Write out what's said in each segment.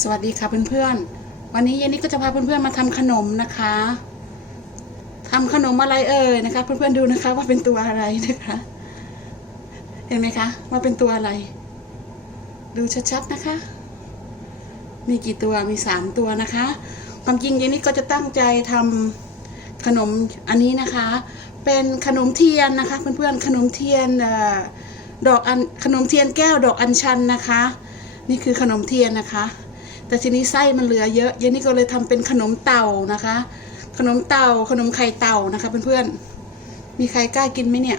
สวัสดีค่ะเพื่อนๆ วันนี้เย็นนี้ก็จะพาเพื่อนๆมาทำขนมนะคะทำขนมอะไรเอ่ยนะคะ เพื่อนๆดูนะคะว่าเป็นตัวอะไรนะคะ เห็นไหมคะ ว่าเป็นตัวอะไร ดูชัดๆนะคะ มีกี่ตัวมีสามตัวนะคะ ความจริงเย็นนี้ก็จะตั้งใจทำขนมอันนี้นะคะ เป็นขนมเทียนนะคะ เพื่อนๆขนมเทียนดอกอันขนมเทียนแก้วดอกอัญชันนะคะนี่คือขนมเทียนนะคะ แต่ทีนี้ไส้มันเหลือเยอะเยนนี้ก็เลยทำเป็นขนมเต่านะคะ ขนมเต่าขนมไข่เต่านะคะเพื่อนๆมีใครกล้ากินไหมเนี่ย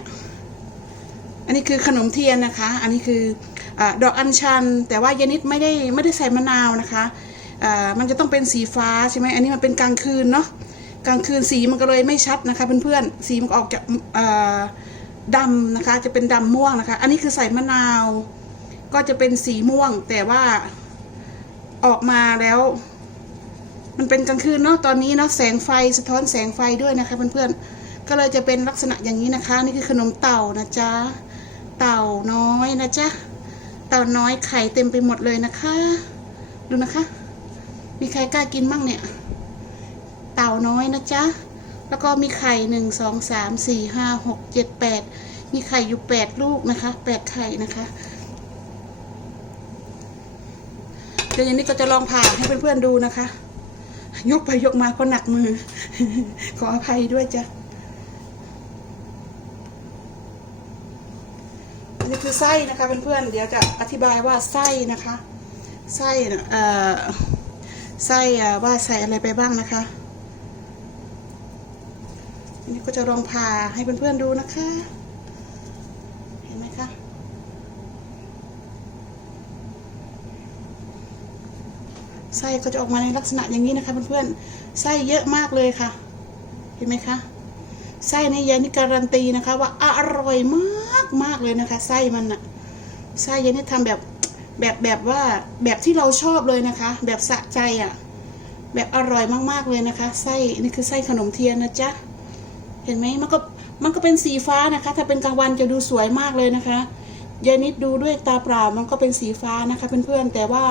อันนี้คือขนมเทียนนะคะ อันนี้คืออดอกอัญชัน แต่ว่าเยนนิดไม่ได้ไม่ได้ใส่มะนาวนะคะมันจะต้องเป็นสีฟ้าใช่ไหมอันนี้มันเป็นกลางคืนเนาะกลางคืนสีมันก็เลยไม่ชัดนะคะเพื่อนๆสีมันออกจากดำนะคะ จะเป็นดำม่วงนะคะ อันนี้คือใส่มะนาว ก็จะเป็นสีม่วงแต่ว่า ออกมาแล้ว มันเป็นกลางคืนเนาะตอนนี้เนาะแสงไฟสะท้อนแสงไฟด้วยนะคะเพื่อนๆก็เลยจะเป็นลักษณะอย่างนี้นะคะ นี่คือขนมเต่านะจ๊ะเต่าน้อยนะจ๊ะเต่าน้อยไข่เต็มไปหมดเลยนะคะ ดูนะคะ มีใครกล้ากินมั่งเนี่ย เต่าน้อยนะจ๊ะแล้วก็มีไข่หนึ่งสองสามสี่ห้าหกเจ็ดแปดมีไข่อยู่แปดลูกนะคะแปดไข่นะคะ เดี๋ยวอย่างนี้ก็จะลองผ่าให้เพื่อนๆดูนะคะ ยกไปยกมาก็หนักมือ ขออภัยด้วยจ้ะอันนี้คือไส้นะคะเพื่อนๆเดี๋ยวจะอธิบายว่าไส้นะคะ ไส้นะเอ่อไส้อะว่าใส่อะไรไปบ้างนะคะอันนี้ก็จะลองผ่าให้เพื่อนๆดูนะคะ เห็นไหมคะ ไส้ก็จะออกมาในลักษณะอย่างนี้นะคะเพื่อนๆไส้เยอะมากเลยค่ะ เห็นไหมคะไส้ในยายนี่การันตีนะคะ ว่าอร่อยมากมากเลยนะคะ ไส้มันอะไส้ยายนี่ทำแบบแบบแบบว่าแบบที่เราชอบเลยนะคะ แบบสะใจอะแบบอร่อยมากๆเลยนะคะ ไส้นี่คือไส้ขนมเทียนนะจ๊ะเห็นไหมมันก็มันก็เป็นสีฟ้านะคะ ถ้าเป็นกลางวันจะดูสวยมากเลยนะคะยายนิดดูด้วยตาเปล่ามันก็เป็นสีฟ้านะคะเพื่อนๆแต่ว่า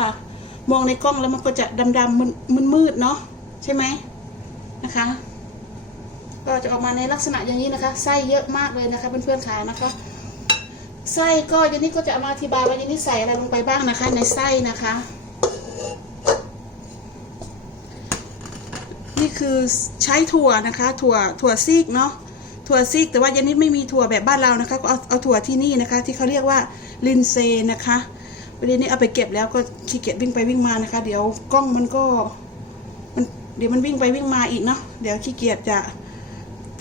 มองในกล้องแล้วมันก็จะดำๆมึนมืดๆเนาะใช่ไหมนะคะ ก็จะออกมาในลักษณะอย่างนี้นะคะ ไส้เยอะมากเลยนะคะเพื่อนๆขานะคะไส้ก็ยันนี้ก็จะเอามาอธิบายว่ายันนี้ใส่อะไรลงไปบ้างนะคะ ในไส้นะคะ นี่คือใช้ถั่วนะคะ ถั่วถั่วซีกเนาะถั่วซีกแต่ว่ายันนี้ไม่มีถั่วแบบบ้านเรานะคะก็เอาเอาถั่วที่นี่นะคะ ที่เขาเรียกว่าลินเซนะคะ ประเด็นนี้เอาไปเก็บแล้วก็ขี้เกียจวิ่งไปวิ่งมานะคะ เดี๋ยวกล้องมันก็มันเดี๋ยวมันวิ่งไปวิ่งมาอีกเนาะเดี๋ยวขี้เกียจจะ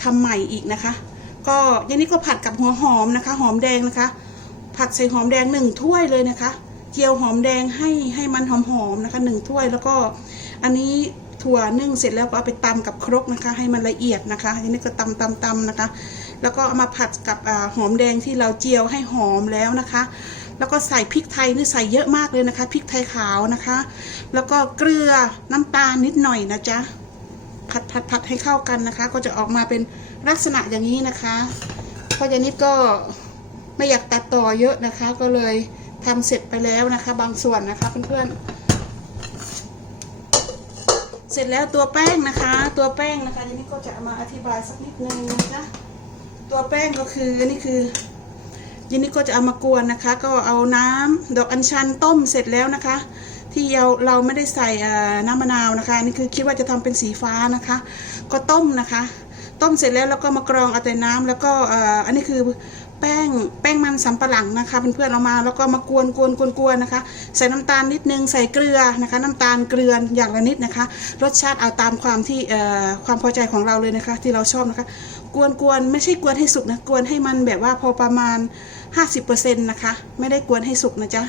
ทำใหม่อีกนะคะ ก็ยันนี้ก็ผัดกับหัวหอมนะคะ หอมแดงนะคะ ผัดใส่หอมแดงหนึ่งถ้วยเลยนะคะ เจียวหอมแดงให้ให้มันหอมๆนะคะหนึ่งถ้วยแล้วก็อันนี้ถั่วนึ่งเสร็จแล้วก็เอาไปตำกับครกนะคะ ให้มันละเอียดนะคะยันนี้ก็ตำตำตำนะคะ แล้วก็เอามาผัดกับอหอมแดงที่เราเจียวให้หอมแล้วนะคะ แล้วก็ใส่พริกไทยนี่ใส่เยอะมากเลยนะคะพริกไทยขาวนะคะ แล้วก็เกลือน้ำตาลนิดหน่อยนะจ๊ะผัดผัดผัดให้เข้ากันนะคะ ก็จะออกมาเป็นลักษณะอย่างนี้นะคะเพราะยานิดก็ไม่อยากตัดต่อเยอะนะคะ ก็เลยทำเสร็จไปแล้วนะคะ บางส่วนนะคะเพื่อนๆเสร็จแล้วตัวแป้งนะคะ ตัวแป้งนะคะยานิดก็จะมาอธิบายสักนิดนึงนะจ๊ะตัวแป้งก็คือนี่คือ ยินนี้ก็จะเอามากวนนะคะ ก็เอาน้ำดอกอัญชันต้มเสร็จแล้วนะคะ ที่เราเราไม่ได้ใส่น้ำมะนาวนะคะนี่คือคิดว่าจะทำเป็นสีฟ้านะคะ ก็ต้มนะคะ ต้มเสร็จแล้วแล้วก็มากรองเอาแต่น้ำแล้วก็อันนี้คือแป้งแป้งมันสำปะหลังนะคะเพื่อนๆเอามาแล้วก็มากวนกวนกวนกวนนะคะ ใส่น้ำตาลนิดนึงใส่เกลือนะคะ น้ำตาลเกลืออย่างละนิดนะคะ รสชาติเอาตามความที่ความพอใจของเราเลยนะคะ ที่เราชอบนะคะ กวนกวนไม่ใช่กวนให้สุกนะกวนให้มันแบบว่าพอประมาณ 50%นะคะ ไม่ได้กวนให้สุกนะจ๊ะ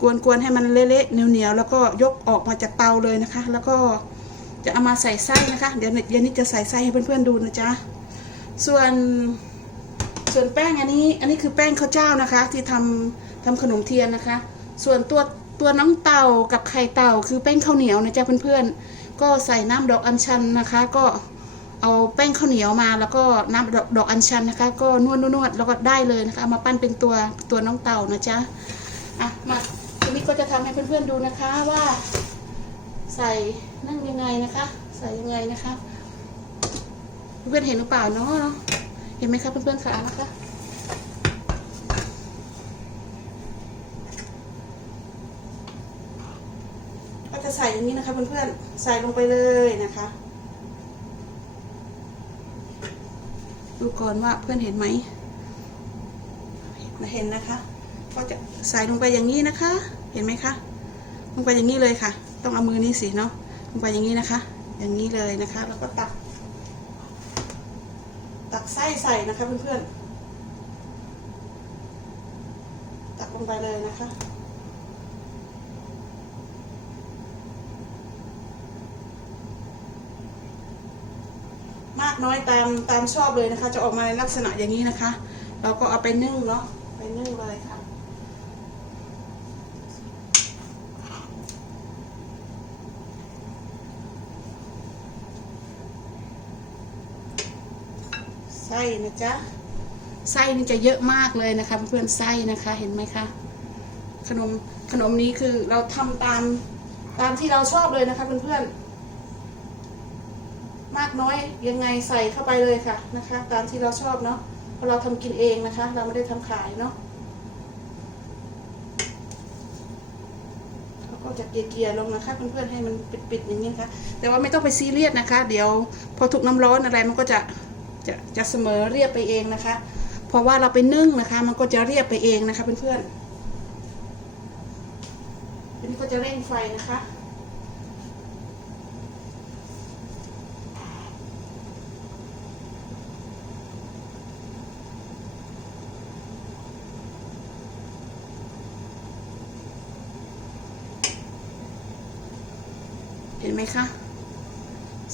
กวนกวนให้มันเละๆเหนียวๆแล้วก็ยกออกมาจากเตาเลยนะคะ แล้วก็จะเอามาใส่ไส้นะคะ เดี๋ยวเย็นนี้จะใส่ไส้ให้เพื่อนๆดูนะจ๊ะ ส่วนส่วนแป้งอันนี้ อันนี้คือแป้งข้าวเจ้านะคะ ที่ทำทำขนมเทียนนะคะ ส่วนตัวตัวน้องเต่ากับไข่เต่าคือแป้งข้าวเหนียวนะจ๊ะเพื่อนๆ ก็ใส่น้ำดอกอัญชันนะคะ ก็ เอาแป้งข้าวเหนียวมาแล้วก็น้ำดอกดอกอัญชันนะคะ ก็นวดนวดแล้วก็ได้เลยนะคะเอามาปั้นเป็นตัวตัวน้องเต่านะจ๊ะอะมาทีนี้ก็จะทำให้เพื่อนๆดูนะคะว่า ใส่นั่งยังไงนะคะ ใส่ยังไงนะคะ เพื่อนเห็นหรือเปล่าเนาะเนาะเห็นไหมคะเพื่อนๆขานะคะก็จะใส่อย่างนี้นะคะเพื่อนๆใส่ลงไปเลยนะคะ ดูก่อนว่าเพื่อนเห็นไหมเห็นนะคะ ก็จะใส่ลงไปอย่างนี้นะคะ เห็นไหมคะ ลงไปอย่างนี้เลยค่ะ ต้องเอามือนี้สิเนาะ ลงไปอย่างนี้นะคะ อย่างนี้เลยนะคะ แล้วก็ตัก ตักไส้ใส่นะคะเพื่อนๆ ตักลงไปเลยนะคะ มากน้อยตามตามชอบเลยนะคะ จะออกมาในลักษณะอย่างนี้นะคะ เราก็เอาไปนึ่งเนาะไปนึ่งเลยค่ะไส้นะจ๊ะไส้นี่จะเยอะมากเลยนะคะเพื่อนๆไส้นะคะเห็นไหมคะขนมขนมนี้คือเราทำตามตามที่เราชอบเลยนะคะเพื่อนๆ มากน้อยยังไงใส่เข้าไปเลยค่ะนะคะ ตามที่เราชอบเนาะเพราะเราทำกินเองนะคะ เราไม่ได้ทำขายเนาะเขาก็จะเกลี่ยๆลงนะคะเพื่อนๆให้มันปิดๆอย่างนี้นะคะแต่ว่าไม่ต้องไปซีเรียสนะคะ เดี๋ยวพอถูกน้ำร้อนอะไรมันก็จะจะจะเสมอเรียบไปเองนะคะ เพราะว่าเราไปนึ่งนะคะ มันก็จะเรียบไปเองนะคะเพื่อนๆทีนี้ก็จะเร่งไฟนะคะ ห็นไหมคะ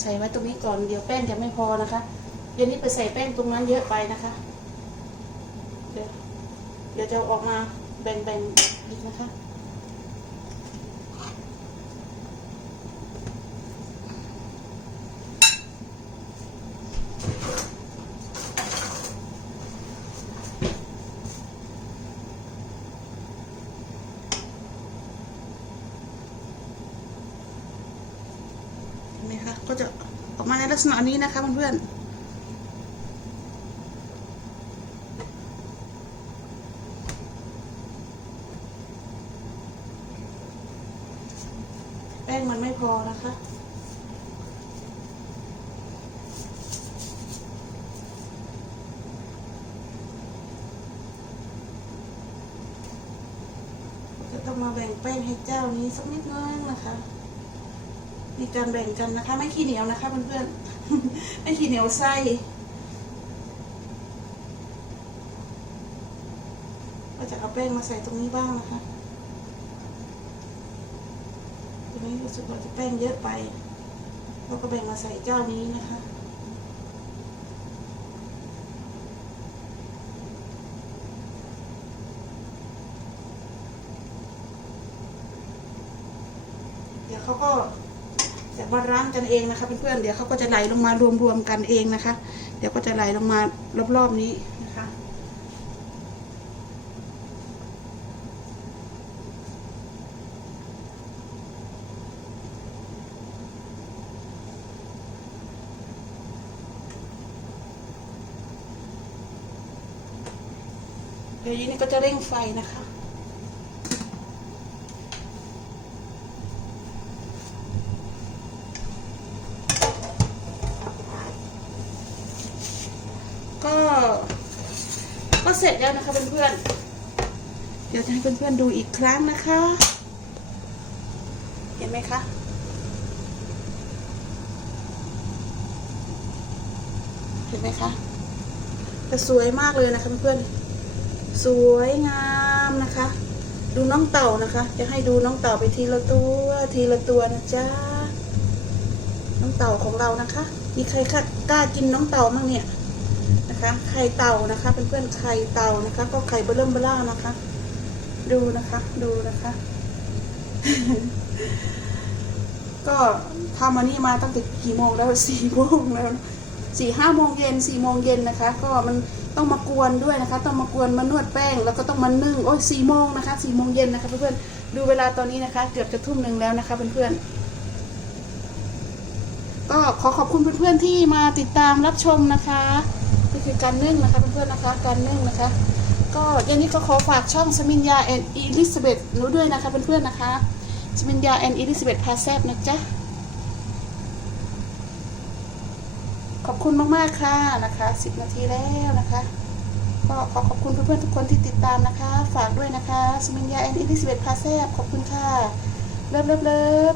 ใส่ไว้ตรงนี้ก่อนเดี๋ยวแป้งจะไม่พอนะคะ เดี๋ยวนี้ไปใส่แป้งตรงนั้นเยอะไปนะคะ เดี๋ยวเดี๋ยวจะอออกมาแบ่งๆอีกนะคะ เห็นไหมคะ ก็จะออกมาในลักษณะนี้นะคะเพื่อนๆแป้งมันไม่พอนะคะ จะต้องมาแบ่งแป้งให้เจ้านี้สักนิดนึงนะคะ มีการแบ่งกันนะคะ ไม่ขี้เหนียวนะคะเพื่อนๆ ไม่ขี้เหนียวไส้ก็จะเอาแป้งมาใส่ตรงนี้บ้างนะคะ ตรงนี้รู้สึกว่าจะแป้งเยอะไปเราก็แบ่งมาใส่เจ้านี้นะคะเดี๋ยวเขาก็ ลานซ์กันเองนะคะเพื่อนๆเดี๋ยวเขาก็จะไหลลงมารวมๆกันเองนะคะ เดี๋ยวก็จะไหลลงมารอบๆนี้นะคะเดี๋ยวยีนี้ก็จะเร่งไฟนะคะ ก็ ก็เสร็จแล้วนะคะเพื่อนๆ เดี๋ยวจะให้เพื่อนๆดูอีกครั้งนะคะ เห็นไหมคะเห็นไหมคะจะสวยมากเลยนะคะเพื่อนๆสวยงามนะคะ ดูน้องเต่านะคะจะให้ดูน้องเต่าไปทีละตัวทีละตัวนะจ๊ะน้องเต่าของเรานะคะ มีใครกล้ากินน้องเต่ามั่งเนี่ยนะคะไข่เต่านะคะเพื่อนๆไข่เต่านะคะ ก็ไข่เบลเริ่มเบล่านะคะ ดูนะคะ ดูนะคะ ก็ทำอันนี้มาตั้งแต่กี่โมงแล้วสี่โมงแล้วสี่ห้าโมงเย็นสี่โมงเย็นนะคะ ก็มันต้องมากวนด้วยนะคะ ต้องมากวนมานวดแป้ง แล้วก็ต้องมานึ่งโอ้ยสี่โมงนะคะสี่โมงเย็นนะคะ เพื่อนๆดูเวลาตอนนี้นะคะ เกือบจะทุ่มหนึ่งแล้วนะคะ เพื่อนๆก็ขอขอบคุณเพื่อนๆที่มาติดตามรับชมนะคะนี่คือการนึ่งนะคะ เพื่อนๆนะคะ การนึ่งนะคะ ก็เย็นนี้ก็ขอฝากช่องสมิญญาแอนอีลิซาเบธรู้ด้วยนะคะเพื่อนๆนะคะสมิญญาแอนอีลิซาเบธพาแซบนะจ๊ะขอบคุณมากๆค่ะนะคะ10นาทีแล้วนะคะก็ขอขอบคุณเพื่อนๆทุกคนที่ติดตามนะคะ ฝากด้วยนะคะสมิญญาแอนอีลิซาเบธพาแซบขอบคุณค่ะเลิฟเลิฟเลิฟ